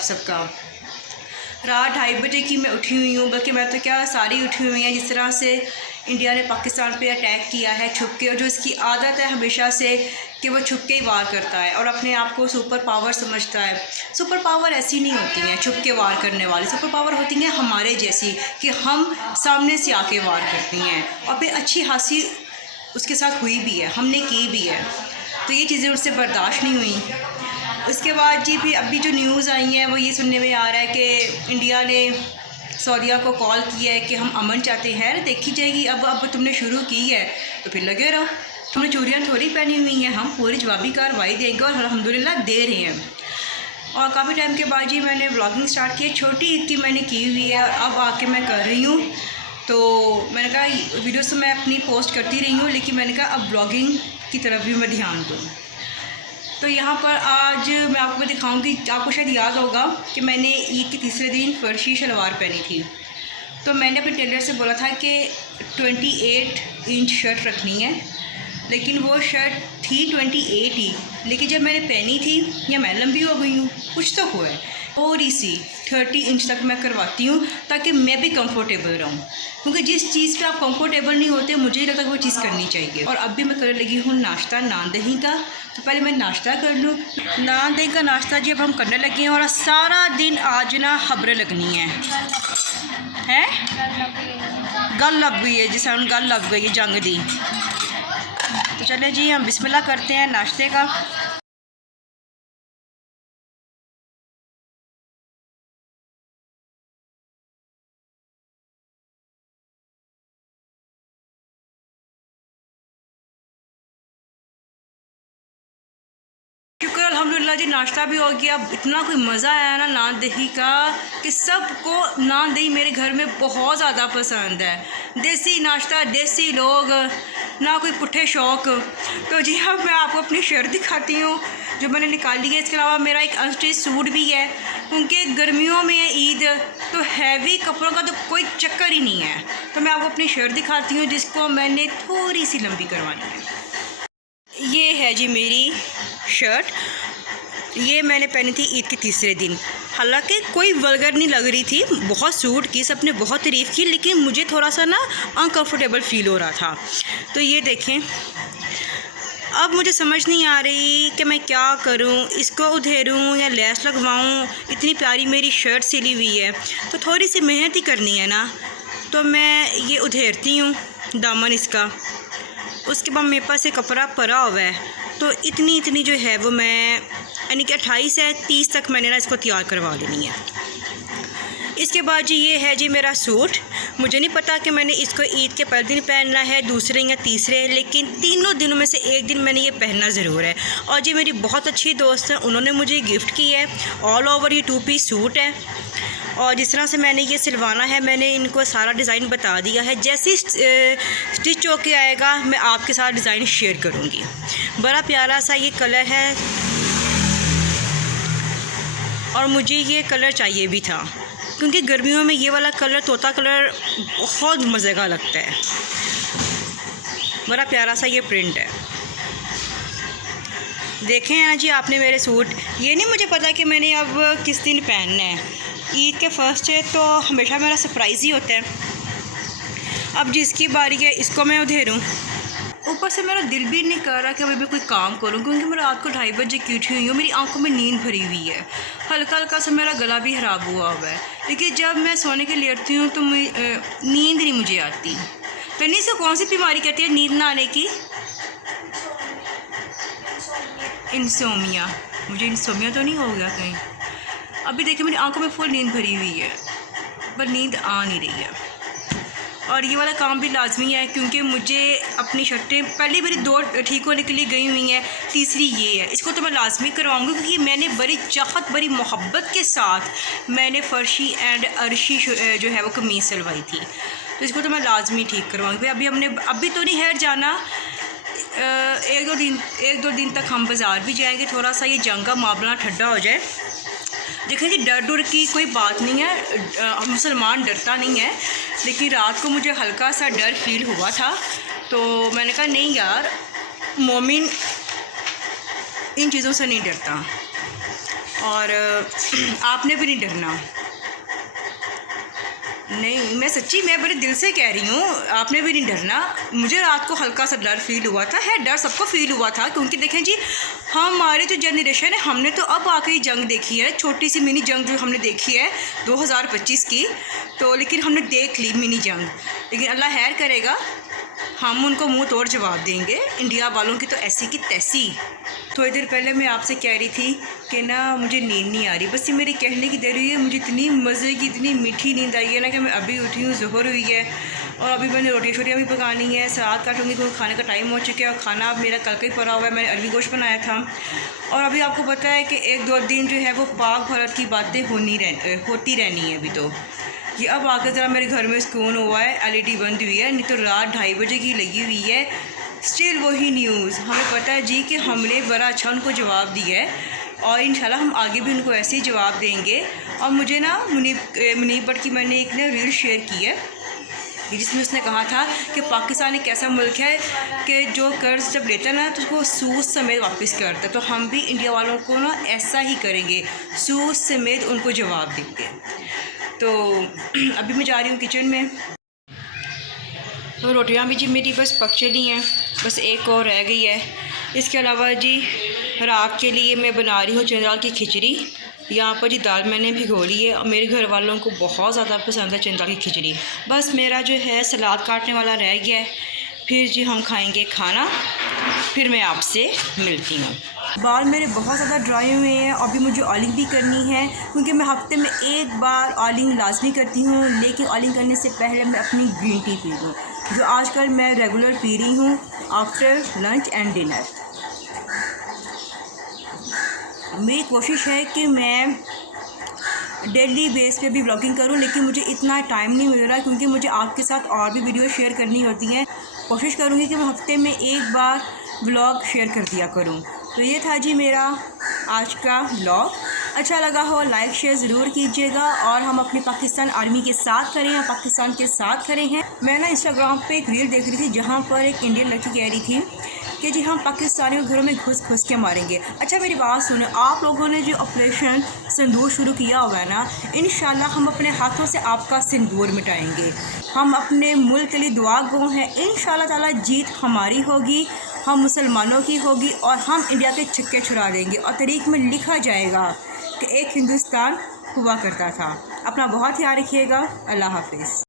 आप सबका। रात 2:30 बजे की मैं उठी हुई हूँ, बल्कि मैं तो क्या सारी उठी हुई हैं। जिस तरह से इंडिया ने पाकिस्तान पे अटैक किया है छुप के, और जो इसकी आदत है हमेशा से कि वो छुप के ही वार करता है और अपने आप को सुपर पावर समझता है। सुपर पावर ऐसी नहीं होती हैं छुप के वार करने वाली, सुपर पावर होती हैं हमारे जैसी कि हम सामने से आके वार करती हैं, और फिर अच्छी खासी उसके साथ हुई भी है, हमने की भी है। तो ये चीज़ें उससे बर्दाश्त नहीं हुई। उसके बाद जी भी अभी जो न्यूज़ आई हैं वो ये सुनने में आ रहा है कि इंडिया ने सऊदीया को कॉल किया है कि हम अमन चाहते हैं। देखी जाएगी, अब तुमने शुरू की है तो फिर लगे रहो। हमने चूड़ियाँ थोड़ी पहनी हुई हैं, हम पूरी जवाबी कार्रवाई देंगे और अल्हम्दुलिल्लाह दे रहे हैं। और काफ़ी टाइम के बाद जी मैंने व्लॉगिंग स्टार्ट की है, छोटी ईद की मैंने की हुई है, अब आके मैं कर रही हूँ। तो मैंने कहा वीडियोस तो मैं अपनी पोस्ट करती रही हूँ, लेकिन मैंने कहा अब ब्लॉगिंग की तरफ भी मैं ध्यान दूँ। तो यहाँ पर आज मैं आपको दिखाऊंगी, आपको शायद याद होगा कि मैंने ईद के तीसरे दिन फर्शी शलवार पहनी थी। तो मैंने अपने टेलर से बोला था कि 28 इंच शर्ट रखनी है, लेकिन वो शर्ट थी 28 ही, लेकिन जब मैंने पहनी थी या मैं लंबी हो गई हूँ, कुछ तो हुआ है, थोड़ी सी 30 इंच तक मैं करवाती हूँ ताकि मैं भी कंफर्टेबल रहूँ। क्योंकि जिस चीज़ पे आप कंफर्टेबल नहीं होते, मुझे लगता है वो चीज़ करनी चाहिए। और अभी मैं करने लगी हूँ नाश्ता नान दही का। तो पहले मैं नाश्ता कर लूँ। नान दही का नाश्ता जी अब हम करने लगे हैं, और सारा दिन आज ना खबरें लगनी हैं गल लग गई है, जिसे हम गल लग गई है जंग दी। तो चले जी हम बिस्मिल्लाह करते हैं नाश्ते का। शुक्र अल्हम्दुलिल्लाह जी, नाश्ता भी हो गया। इतना कोई मज़ा आया ना नान दही का कि सबको नान दही मेरे घर में बहुत ज़्यादा पसंद है। देसी नाश्ता, देसी लोग, ना कोई पुट्ठे शौक। तो जी अब मैं आपको अपनी शर्ट दिखाती हूँ जो मैंने निकाली है। इसके अलावा मेरा एक अनस्टिच सूट भी है, क्योंकि गर्मियों में है ईद, तो हैवी कपड़ों का तो कोई चक्कर ही नहीं है। तो मैं आपको अपनी शर्ट दिखाती हूँ जिसको मैंने थोड़ी सी लंबी करवानी है। ये है जी मेरी शर्ट, ये मैंने पहनी थी ईद के तीसरे दिन। हालांकि कोई वल्गर नहीं लग रही थी, बहुत सूट की, सबने बहुत तारीफ़ की, लेकिन मुझे थोड़ा सा ना अनकंफर्टेबल फ़ील हो रहा था। तो ये देखें, अब मुझे समझ नहीं आ रही कि मैं क्या करूं, इसको उधेरूं या लेस लगवाऊं। इतनी प्यारी मेरी शर्ट सिली हुई है, तो थोड़ी सी मेहनत ही करनी है ना। तो मैं ये उधेरती हूँ दामन इसका। उसके बाद मेरे पास एक कपड़ा पड़ा हुआ है, तो इतनी जो है वो मैं, यानी कि 28 से 30 तक मैंने ना इसको तैयार करवा लेनी है। इसके बाद जी ये है जी मेरा सूट। मुझे नहीं पता कि मैंने इसको ईद के पहले दिन पहनना है, दूसरे या तीसरे, लेकिन तीनों दिनों में से एक दिन मैंने ये पहनना ज़रूर है। और जी मेरी बहुत अच्छी दोस्त है, उन्होंने मुझे गिफ्ट की है। ऑल ओवर ये 2 पीस सूट है, और जिस तरह से मैंने ये सिलवाना है मैंने इनको सारा डिज़ाइन बता दिया है। जैसे स्टिच होके आएगा मैं आपके साथ डिज़ाइन शेयर करूँगी। बड़ा प्यारा सा ये कलर है, और मुझे ये कलर चाहिए भी था, क्योंकि गर्मियों में ये वाला कलर, तोता कलर, बहुत मज़े का लगता है। बड़ा प्यारा सा ये प्रिंट है। देखें हैं जी आपने मेरे सूट। ये नहीं मुझे पता कि मैंने अब किस दिन पहनना है। ईद के फर्स्ट डे तो हमेशा मेरा सरप्राइज़ ही होता है। अब जिसकी बारी है इसको मैं उधेरूँ। ऊपर से मेरा दिल भी नहीं कर रहा कि अभी मैं कोई काम करूं, क्योंकि मैं रात को 2:30 बजे की उठी हुई हूँ। मेरी आंखों में नींद भरी हुई है, हल्का हल्का सा मेरा गला भी ख़राब हुआ हुआ है। लेकिन जब मैं सोने के लिए लेटती हूँ तो नींद नहीं मुझे आती। तो नहीं, से कौन सी बीमारी कहती है नींद ना आने की? इंसोमिया। मुझे इंसोमिया तो नहीं हो गया कहीं? अभी देखिए मेरी आंखों में फुल नींद भरी हुई है, पर नींद आ नहीं रही है। और ये वाला काम भी लाजमी है, क्योंकि मुझे अपनी शर्टें, पहले मेरी 2 ठीक होने के लिए गई हुई हैं, तीसरी ये है। इसको तो मैं लाजमी करवाऊँगी, क्योंकि मैंने बड़ी चाहत, बड़ी मोहब्बत के साथ मैंने फ़र्शी एंड अरशी जो है वो कमीज़ सिलवाई थी। तो इसको तो मैं लाजमी ठीक करवाऊँगी। अभी तो नहीं है जाना, एक दो दिन तक हम बाज़ार भी जाएंगे, थोड़ा सा ये जंग का मामला ठंडा हो जाए। देखें जी, डर की कोई बात नहीं है, मुसलमान डरता नहीं है, लेकिन रात को मुझे हल्का सा डर फील हुआ था। तो मैंने कहा नहीं यार, मोमिन इन चीज़ों से नहीं डरता। और आपने भी नहीं डरना। नहीं, मैं सच्ची, मैं बड़े दिल से कह रही हूँ, आपने भी नहीं डरना। मुझे रात को हल्का सा डर फील हुआ था, है डर सबको फील हुआ था, क्योंकि देखें जी, हमारी जो जनरेशन है, हमने तो अब आके जंग देखी है, छोटी सी मिनी जंग जो हमने देखी है 2025 की, तो लेकिन हमने देख ली मिनी जंग। लेकिन अल्लाह खैर करेगा, हम उनको मुंह तोड़ जवाब देंगे। इंडिया वालों की तो ऐसी की तैसी। थोड़ी देर पहले मैं आपसे कह रही थी कि ना मुझे नींद नहीं आ रही, बस ये मेरी कहने की देर हुई है। मुझे इतनी मज़े की, इतनी मीठी नींद आई है ना कि मैं अभी उठी हूँ, ज़ोहर हुई है और अभी मैंने रोटियाँ भी पकानी है, सलाद काटूँगी क्योंकि खाने का टाइम हो चुका है और खाना मेरा कल का ही पड़ा हुआ है। मैंने अरबी गोश्त बनाया था और अभी आपको पता है कि 1-2 दिन जो है वो पाक भारत की बातें होती रहनी है। अभी तो ये अब आकर ज़रा मेरे घर में सुकून हुआ है, LED बंद हुई है, नहीं तो रात 2:30 बजे की लगी हुई है। स्टिल वही न्यूज़, हमें पता है जी कि हमने बड़ा अच्छा उनको जवाब दिया है और इंशाल्लाह हम आगे भी उनको ऐसे ही जवाब देंगे। और मुझे ना मुनीब भट्ट की मैंने एक ना रील शेयर की है जिसमें उसने कहा था कि पाकिस्तान एक ऐसा मुल्क है कि जो कर्ज़ जब लेता है ना तो उसको सूद समेत वापस करता है। तो हम भी इंडिया वालों को ना ऐसा ही करेंगे, सूद समेत उनको जवाब देंगे। तो अभी मैं जा रही हूँ किचन में, तो रोटियाँ भी जी मेरी बस पक चली हैं, बस एक और रह गई है। इसके अलावा जी रात के लिए मैं बना रही हूँ चने दाल की खिचड़ी। यहाँ पर जी दाल मैंने भिगो ली है और मेरे घर वालों को बहुत ज़्यादा पसंद है चने दाल की खिचड़ी। बस मेरा जो है सलाद काटने वाला रह गया है, फिर जी हम खाएंगे खाना, फिर मैं आपसे मिलती हूँ। बाल मेरे बहुत ज़्यादा ड्राई हुए हैं और अभी मुझे ऑयलिंग भी करनी है, क्योंकि मैं हफ्ते में एक बार ऑयलिंग लाजमी करती हूँ। लेकिन ऑयलिंग करने से पहले मैं अपनी ग्रीन टी पी लूँ, जो आजकल मैं रेगुलर पी रही हूँ आफ्टर लंच एंड डिनर। मेरी कोशिश है कि मैं डेली बेस पे भी व्लॉगिंग करूं, लेकिन मुझे इतना टाइम नहीं मिल रहा क्योंकि मुझे आपके साथ और भी वीडियो शेयर करनी होती हैं। कोशिश करूंगी कि मैं हफ्ते में एक बार व्लॉग शेयर कर दिया करूं। तो ये था जी मेरा आज का व्लॉग। अच्छा लगा हो लाइक शेयर ज़रूर कीजिएगा और हम अपनी पाकिस्तान आर्मी के साथ खड़े हैं, पाकिस्तान के साथ खड़े हैं। मैं ना इंस्टाग्राम पे एक रील देख रही थी जहाँ पर एक इंडियन लड़की कह रही थी कि जी हम पाकिस्तानियों घरों में घुस के मारेंगे। अच्छा मेरी बात सुने, आप लोगों ने जो ऑपरेशन सिंदूर शुरू किया हुआ है ना, इंशाल्लाह हम अपने हाथों से आपका सिंदूर मिटाएंगे। हम अपने मुल्क के लिए दुआ गो हैं, इंशाल्लाह ताला जीत हमारी होगी, हम मुसलमानों की होगी और हम इंडिया के छक्के छुड़ा देंगे और तारीख में लिखा जाएगा कि एक हिंदुस्तान हुआ करता था। अपना बहुत ख्याल रखिएगा। अल्लाह हाफिज़।